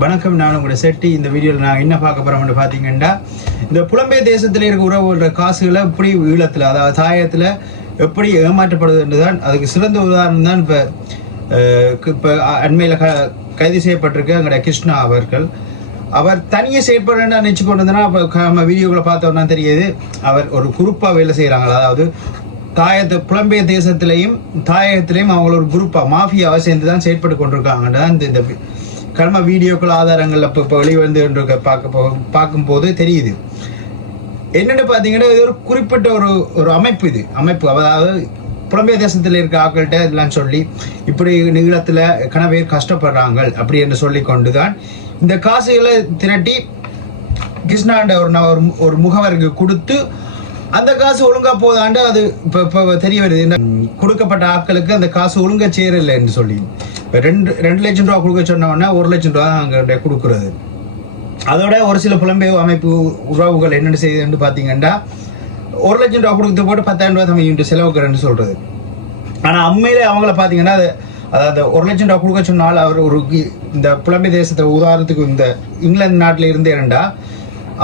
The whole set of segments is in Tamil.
வணக்கம், நான் உங்களோட செட்டி. இந்த வீடியோவில் நான் என்ன பார்க்க போகிறோம்னு பார்த்தீங்கன்னா, இந்த புலம்பெயர் தேசத்தில் இருக்க உறவுகள காசுகளை எப்படி ஈழத்தில், அதாவது தாயத்தில் எப்படி ஏமாற்றப்படுதுன்னு தான் அதுக்கு சிறந்த உதாரணம் தான் இப்போ அண்மையில் கைது செய்யப்பட்டிருக்க எங்களுடைய கிருஷ்ணா அவர்கள். அவர் தனியாக செயற்படுறேன்னு நினச்சி கொண்டு வந்தோன்னா, இப்போ நம்ம வீடியோக்களை பார்த்தோம்னா தெரியுது அவர் ஒரு குரூப்பாக வேலை செய்கிறாங்க. அதாவது புலம்பெயர் தேசத்திலையும் தாயகத்திலையும் அவங்கள ஒரு குரூப்பாக மாஃபியாவை சேர்ந்து தான் செயற்பட்டு கொண்டிருக்காங்கன்னு இந்த கடமை வீடியோக்கள் ஆதாரங்கள் இப்போ வெளிவந்து பார்க்கும்போது தெரியுது. என்னென்னு பார்த்தீங்கன்னா, இது ஒரு குறிப்பிட்ட ஒரு அமைப்பு அதாவது புலம்பெயர் தேசத்தில் இருக்க ஆட்கள்கிட்ட இதெல்லாம் சொல்லி இப்படி நீளத்தில் கணவர் கஷ்டப்படுறாங்க அப்படி என்று சொல்லி கொண்டு தான் இந்த காசுகளை திரட்டி கிருஷ்ணாண்ட ஒரு முகவருக்கு கொடுத்து அந்த காசு ஒழுங்கா போதாண்டு அது இப்போ தெரிய வருது. கொடுக்கப்பட்ட ஆட்களுக்கு அந்த காசு ஒழுங்கா சேரலை என்று சொல்லி இப்போ 2 லட்சம் ரூபா கொடுக்க சொன்னோன்னா 1 லட்சம் ரூபா அங்கே கொடுக்குறது. அதோட ஒரு சில புலம்பெயர் அமைப்பு உறவுகள் என்னென்ன செய்யுதுன்னு பார்த்தீங்கன்னா, 1 லட்சம் ரூபா கொடுத்து போட்டு 10,000 ரூபா தம்பி செலவுக்குறேன்னு சொல்றது. ஆனால் உண்மையிலே அவங்கள பார்த்தீங்கன்னா, அதாவது 1 லட்சம் ரூபா கொடுக்க சொன்னால் அவர் இந்த புலம்பெயர் தேசத்தை உதாரணத்துக்கு இந்த இங்கிலாந்து நாட்டில் இருந்தேன்டா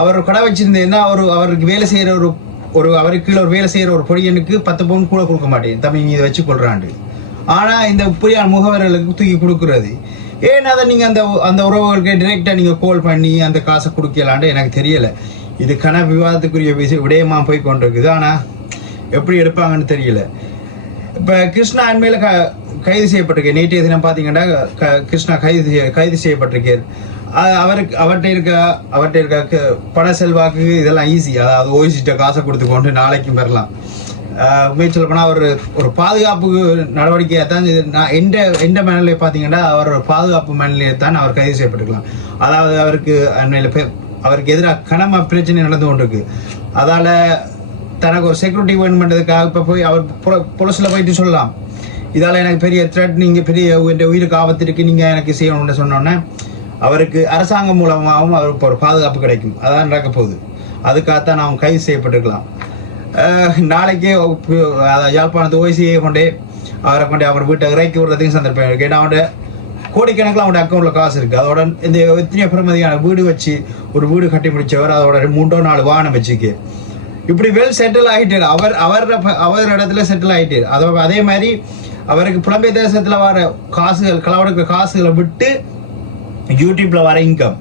அவர் கடை வச்சிருந்தேன்னா அவருக்கு வேலை செய்கிற அவருக்கு கீழே ஒரு வேலை செய்கிற ஒரு பொடியனுக்கு 10 பவுன் கூட கொடுக்க மாட்டேன் தம்பி நீ இதை வச்சு கொள்றாண்டு. ஆனால் இந்த புரியான முகவர்களுக்கு தூக்கி கொடுக்குறது ஏன்னா அதை நீங்கள் அந்த உறவுகளுக்கு டிரெக்டாக நீங்கள் கால் பண்ணி அந்த காசை கொடுக்கலான்ட்டு எனக்கு தெரியலை. இது விவாதத்துக்குரிய விடயமாக போய் கொண்டிருக்குது. ஆனால் எப்படி எடுப்பாங்கன்னு தெரியல. இப்போ கிருஷ்ணா அண்மையில் கைது செய்யப்பட்டிருக்கேன். நேற்றைய தினம் பார்த்தீங்கன்னா கிருஷ்ணா கைது செய்யப்பட்டிருக்கார். அவர்கிட்ட இருக்க பண செல்வாக்கு இதெல்லாம் ஈஸி. அதாவது ஓய்சிட்ட காசை கொடுத்து கொண்டு நாளைக்கும் பெறலாம். உண்மையை சொல்ல போனால் ஒரு பாதுகாப்பு நடவடிக்கையாக தான் இது. நான் எந்த மனநிலையை பார்த்தீங்கன்னா அவர் பாதுகாப்பு மனநிலையை தான் அவர் கைது செய்யப்பட்டிருக்கலாம். அதாவது அவருக்கு எதிராக கனமா பிரச்சனை நடந்து கொண்டிருக்கு. அதால் தனக்கு ஒரு செக்யூரிட்டி வேணுமென்றதுக்காக இப்போ போய் அவர் புலசில் போயிட்டு சொல்லலாம், இதால் எனக்கு பெரிய த்ரெட், நீங்கள் பெரிய என் உயிருக்கு ஆபத்து இருக்குது, நீங்கள் எனக்கு செய்யணும்னு சொன்னோன்னே அவருக்கு அரசாங்கம் மூலமாகவும் அவருக்கு ஒரு பாதுகாப்பு கிடைக்கும். அதான் நடக்க போகுது. அதுக்காகத்தான் அவங்க கைது செய்யப்பட்டிருக்கலாம். நாளைக்கே யாழ்ப்பாணத்து ஓய்சியை அவரை அவர் வீட்டை இறக்கி விடுறதுக்கு சந்தர்ப்பம் இருக்கு. ஏன்னா அவனோட கோடிக்கணக்கில் அவனோட அக்கௌண்ட்டில் காசு இருக்குது. அதோட இந்த எத்தனையோ பெருமதியான வீடு வச்சு ஒரு வீடு கட்டி முடிச்சவர், அதோட 3-4 வாகனம் வச்சுக்கு இப்படி வெல் செட்டில் ஆகிட்டார். அவர் இடத்துல செட்டில் ஆகிட்டார். அதே மாதிரி அவருக்கு புலம்பெயர் தேசத்தில் வர காசுகள் களவெடுக்கிற காசுகளை விட்டு யூடியூப்ல வர இன்கம்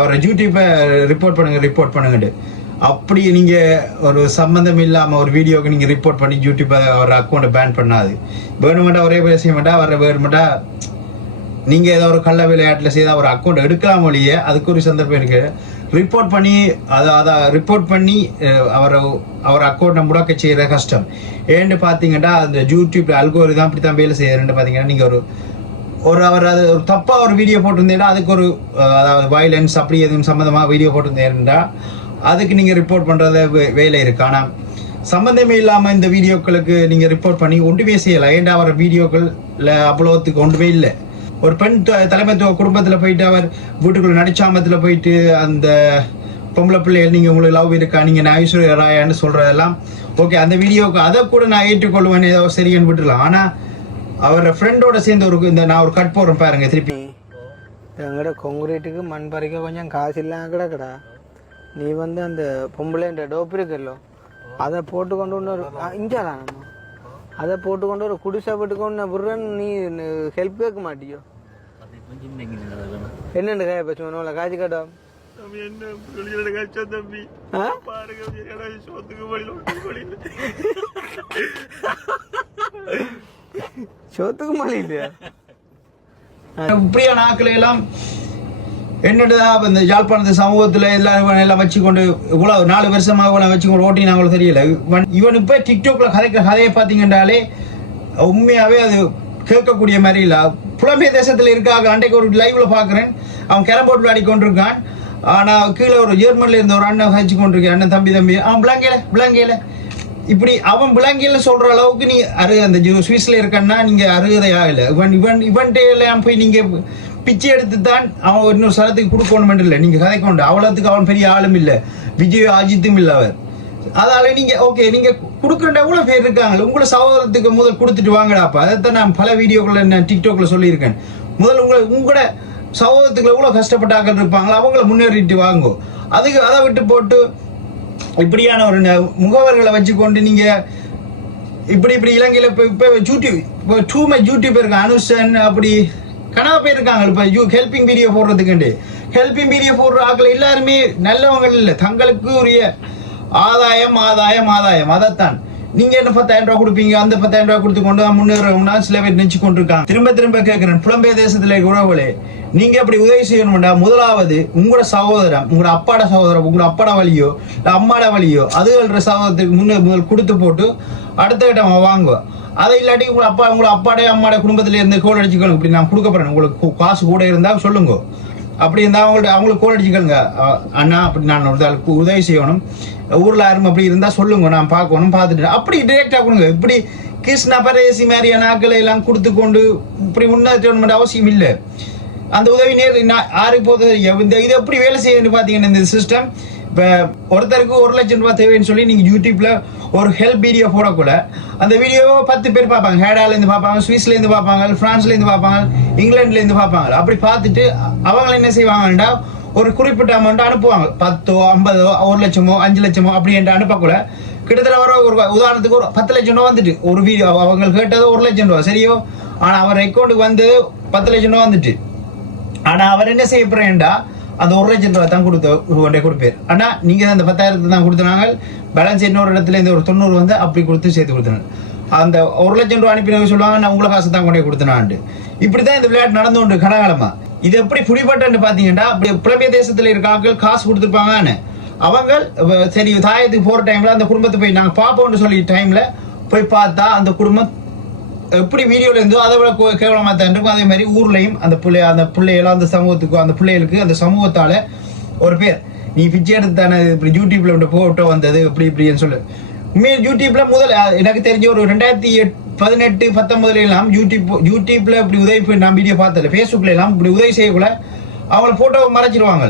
அவரை யூடியூப்பை ரிப்போர்ட் பண்ணுங்கட்டு அப்படி நீங்க ஒரு சம்பந்தம் இல்லாம ஒரு வீடியோக்கு நீங்க ரிப்போர்ட் பண்ணி யூடியூப் அவர் அக்கௌண்ட்டை பேன் பண்ணாது. வேணுமெண்டா ஒரே பேச மாட்டா வர வேணுமெண்டா நீங்க ஏதோ ஒரு கள்ள விளையாட்டுல செய்த ஒரு அக்கௌண்ட் எடுக்கலாம் ஒழிய அதுக்கு ஒரு சந்தர்ப்பம் இருக்கு. ரிப்போர்ட் பண்ணி அவர் அக்கௌண்ட்டை முடக்க செய்யற கஷ்டம். ஏன்னு பாத்தீங்கன்னா அந்த யூடியூப்ல அல்கோரிதம் அப்படித்தான் வேலை செய்யறேன்னு பாத்தீங்கன்னா, நீங்க அவர் அது ஒரு தப்பா ஒரு வீடியோ போட்டிருந்தேன்னா அதுக்கு அதாவது வயலன்ஸ் அப்படி எதுவும் சம்மந்தமாக வீடியோ போட்டிருந்தேன்டா அதுக்கு நீங்கள் ரிப்போர்ட் பண்ணுறத வேலை இருக்கு. ஆனால் சம்மந்தமே இல்லாமல் இந்த வீடியோக்களுக்கு நீங்கள் ரிப்போர்ட் பண்ணி ஒன்றுமே செய்யலாம். ஏன்டா அவர் வீடியோக்களில் அவ்வளோத்துக்கு ஒன்றுமே இல்லை. ஒரு பெண் தலைமைத்துவ குடும்பத்தில் போயிட்டு அவர் வீட்டுக்குள்ள நடிச்சாமத்தில் போயிட்டு அந்த பொம்பளை பிள்ளைகள் நீங்கள் உங்களுக்கு லவ் இருக்கா, நீங்கள் ஐஸ்வர்யா ராயான்னு சொல்கிறதெல்லாம் ஓகே. அந்த வீடியோவுக்கு அதை கூட நான் ஏற்றுக்கொள்வேன், ஏதோ சரின்னு விட்டுடலாம். ஆனால் அவரோட ஃப்ரெண்டோட சேர்ந்து நான் ஒரு கட் போடுறேன் பாருங்க. திருப்பி எங்கட கொங்குரேட்டுக்கு மண் பறிக்க கொஞ்சம் காசு இல்லாம கிடக்கடா. நீ அந்த பொம்பளைன்ற டோப் இருக்குல்லோ அதை போட்டு கொண்டு ஒன்று இஞ்சாதான் நம்ம அதை போட்டு கொண்டு ஒரு குடிசை போட்டு கொண்டு விடுறன்னு நீ ஹெல்ப் கேட்க மாட்டியோ? என்னென்ன காய பச்சுவோம் காய்ச்சி காட்டும் சோத்துக்கு மழை இல்லையா? இப்படியான ஆக்களை எல்லாம் என்னடா இந்த யாழ்ப்பாணத்து சமூகத்துல எல்லாம் வச்சுக்கொண்டு இவ்வளவு 4 வருஷமாக வச்சுக்கொண்டு ஓட்டி நாங்களும் தெரியல. இவன் இப்ப டிக்டாக்ல கதைக்கிற கதையை பார்த்தீங்கன்னாலே உண்மையாவே அது கேட்கக்கூடிய மாதிரி இல்ல. புலம்பெயர் தேசத்துல இருக்காங்க. அன்றைக்கு ஒரு லைவ்ல பாக்குறேன், அவன் கேரம் போர்ட் விளையாடி கொண்டிருக்கான். ஆனா கீழே ஒரு ஜெர்மன்ல இருந்த ஒரு அண்ணன் வச்சு கொண்டிருக்கேன், அண்ணன் தம்பி அவன் விளங்கல இப்படி அவன் விளங்கில சொல்ற அளவுக்கு நீ அந்த சுவிஸ்ல இருக்கன்னா நீங்க அருகதையா இல்லை. இவன்கிட்ட போய் நீங்க பிச்சை எடுத்து தான் அவன் இன்னொரு ஸ்தலத்துக்கு கொடுக்கணும் இல்லை. நீங்க கதைக்கொண்டு அவ்வளவுக்கு அவன் பெரிய ஆளும் இல்லை, விஜய் அஜித்தும் இல்லை அவர். அதால நீங்க ஓகே நீங்க கொடுக்குற எவ்வளவு பேர் இருக்காங்க. உங்களை சகோதரத்துக்கு முதல் கொடுத்துட்டு வாங்கடாப்பா. அதைத்தான் நான் பல வீடியோக்கள் டிக்டாக்ல சொல்லியிருக்கேன். முதல்ல உங்களோட சகோதரத்துக்குள்ள எவ்வளவு கஷ்டப்பட்ட ஆக்கள் இருப்பாங்களோ அவங்கள முன்னேறிட்டு வாங்கோ. அதுக்கு அதை விட்டு போட்டு இப்படியான ஒரு முகவர்களை வச்சுக்கொண்டு நீங்க இப்படி இலங்கையில இப்ப யூடியூப் இருக்காங்க, அனுஷன் அப்படி கனவா பேர் இருக்காங்க. இப்ப ஹெல்பிங் வீடியோ போடுறதுக்கு ஹெல்பிங் வீடியோ போடுற ஆக்கள் எல்லாருமே நல்லவங்க இல்லை. தங்களுக்கு உரிய ஆதாயம் ஆதாயம் ஆதாயம். அதைத்தான் நீங்க என்ன 10,000 ரூபாய் கொடுப்பீங்க, அந்த 10,000 ரூபாய் கொடுத்து கொண்டு முன்னேறவங்கன்னா சில பேர் நினைச்சு கொண்டிருக்காங்க. திரும்ப கேட்கிறேன், புலம்பெயர் தேசத்துல உறவுகளே, நீங்க அப்படி உதவி செய்யணும்டா முதலாவது உங்களோட சகோதரம், உங்களோட அப்பாட சகோதரம், உங்களோட அப்பாட வழியோ இல்ல அம்மாட வழியோ அதுகள சகோதரத்துக்கு முதல் கொடுத்து போட்டு அடுத்த கட்டம் வாங்குவோம். அதை இல்லாட்டி உங்களோட அப்பாடைய அம்மாட குடும்பத்துல இருந்து கோல் அடிச்சுக்கணும். இப்படி நான் கொடுக்க போறேன், உங்களுக்கு காசு கூட இருந்தா சொல்லுங்க. அப்படி இருந்தா அவங்களுக்கு கோல் அடிச்சுக்கோங்க, அண்ணா அப்படி நான் ஒரு உதவி செய்யணும், ஊர்ல யாரும் அப்படி இருந்தா சொல்லுங்க, நான் பார்க்கணும், பார்த்துட்டு அப்படி டிரெக்டா கொடுங்க. இப்படி கிருஷ்ணா பரேசி மாதிரியான ஆக்களை எல்லாம் கொடுத்து கொண்டு இப்படி முன்னேற்ற அவசியம் இல்லை. அந்த உதவி யாருக்கு போது இது எப்படி வேலை செய்யணும்னு பாத்தீங்கன்னா, இந்த சிஸ்டம் இப்ப ஒருத்தருக்கு 1 லட்சம் ரூபாய் தேவைன்னு சொல்லி நீங்க யூடியூப்ல ஒரு ஹெல்ப் வீடியோ போடக்கூட அந்த வீடியோ 10 பேர் பார்ப்பாங்க. ஹேடால இருந்து பார்ப்பாங்க, சுவிஸ்ல இருந்து பார்ப்பாங்க, பிரான்ஸ்ல இருந்து பார்ப்பாங்க, இங்கிலாந்துல இருந்து பார்ப்பாங்க. அப்படி பார்த்துட்டு அவங்க என்ன செய்வாங்கன்னா ஒரு குறிப்பிட்ட அமௌண்ட் அனுப்புவாங்க. 10, 50, 1 லட்சமோ 5 லட்சமோ அப்படி என்று அனுப்பக்கூட கிட்டத்தட்ட ஒரு உதாரணத்துக்கு ஒரு 10 லட்சம் ரூபா வந்துட்டு ஒரு வீடியோ அவங்க கேட்டது 1 லட்சம் ரூபா சரியோ. ஆனா அவர் அக்கௌண்ட்டுக்கு வந்து 10 லட்சம் ரூபா வந்துட்டு. ஆனா அவர் என்ன செய்ய போறேன்டா அந்த 1 லட்சம் ரூபாய் தான் கொடுப்பேர். ஆனா நீங்க அந்த 10,000 தான் கொடுத்தாங்க, பேலன்ஸ் இன்னொரு இடத்துல இந்த ஒரு 90 வந்து அப்படி கொடுத்து சேர்த்து கொடுத்தாங்க. அந்த 1 லட்சம் ரூபாய் அனுப்பினவங்க சொல்லுவாங்க நான் உங்களை காசு தான் கொண்டே கொடுத்தனான்ட்டு. இப்படிதான் இந்த விளையாட்டு நடந்து கொண்டு கனகாலமா. இது எப்படி புடிப்பட்டு பாத்தீங்கன்னா, அப்படி புலம்பெயர் தேசத்துல இருக்காங்க காசு கொடுத்துருப்பாங்க. அவங்க சரி தாயத்துக்கு போற டைம்ல அந்த குடும்பத்தை போய் நாங்க பாப்போம்னு சொல்லி டைம்ல போய் பார்த்தா அந்த குடும்பம் எப்படி வீடியோல இருந்தோ அதை விட கேவலமா தான் இருக்கும். அதே மாதிரி ஊர்லயும் அந்த பிள்ளைகள் அந்த சமூகத்துக்கு அந்த பிள்ளைகளுக்கு அந்த சமூகத்தால ஒரு பேர் நீ பிச்சை எடுத்து தானே இப்படி யூடியூப்ல போட்டோ வந்தது இப்படின்னு சொல்லு. உண்மையை யூடியூப்ல முதல்ல எனக்கு தெரிஞ்ச ஒரு 2018, 19 எல்லாம் யூடியூப்ல இப்படி உதவி நான் வீடியோ பார்த்தல, பேஸ்புக்ல எல்லாம் இப்படி உதவி செய்யக்குள்ள அவங்கள போட்டோ மறைச்சிருவாங்க.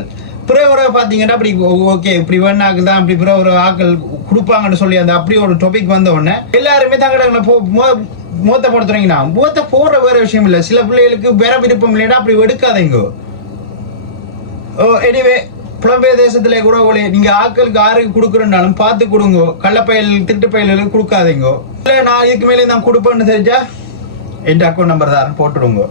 பிறகு பாத்தீங்கன்னா அப்படி ஓகே இப்படி வேணாக்கு தான் அப்படி பிற ஒரு ஆக்கள் கொடுப்பாங்கன்னு சொல்லி அந்த அப்படி ஒரு டாபிக் வந்த உடனே எல்லாருமே தங்கட மூத்த போடுறீங்கன்னா மூத்த போடுற வேற விஷயம் இல்லை. சில பிள்ளைகளுக்கு வேற விருப்பம் இல்லைன்னா அப்படி எடுக்காதீங்க. எனிவே புலம்பெயர் தேசத்துல உறவுகளே, நீங்க ஆக்களுக்கு யாருக்கு கொடுக்குறனாலும் பார்த்து கொடுங்க. கள்ளப்பயல் திட்டு பயல்களுக்கு கொடுக்காதீங்க. இல்லை நான் இதுக்கு மேலே நான் கொடுப்பேன்னு தெரிஞ்சா என் அக்கௌண்ட் நம்பர் தான் போட்டுடுங்க.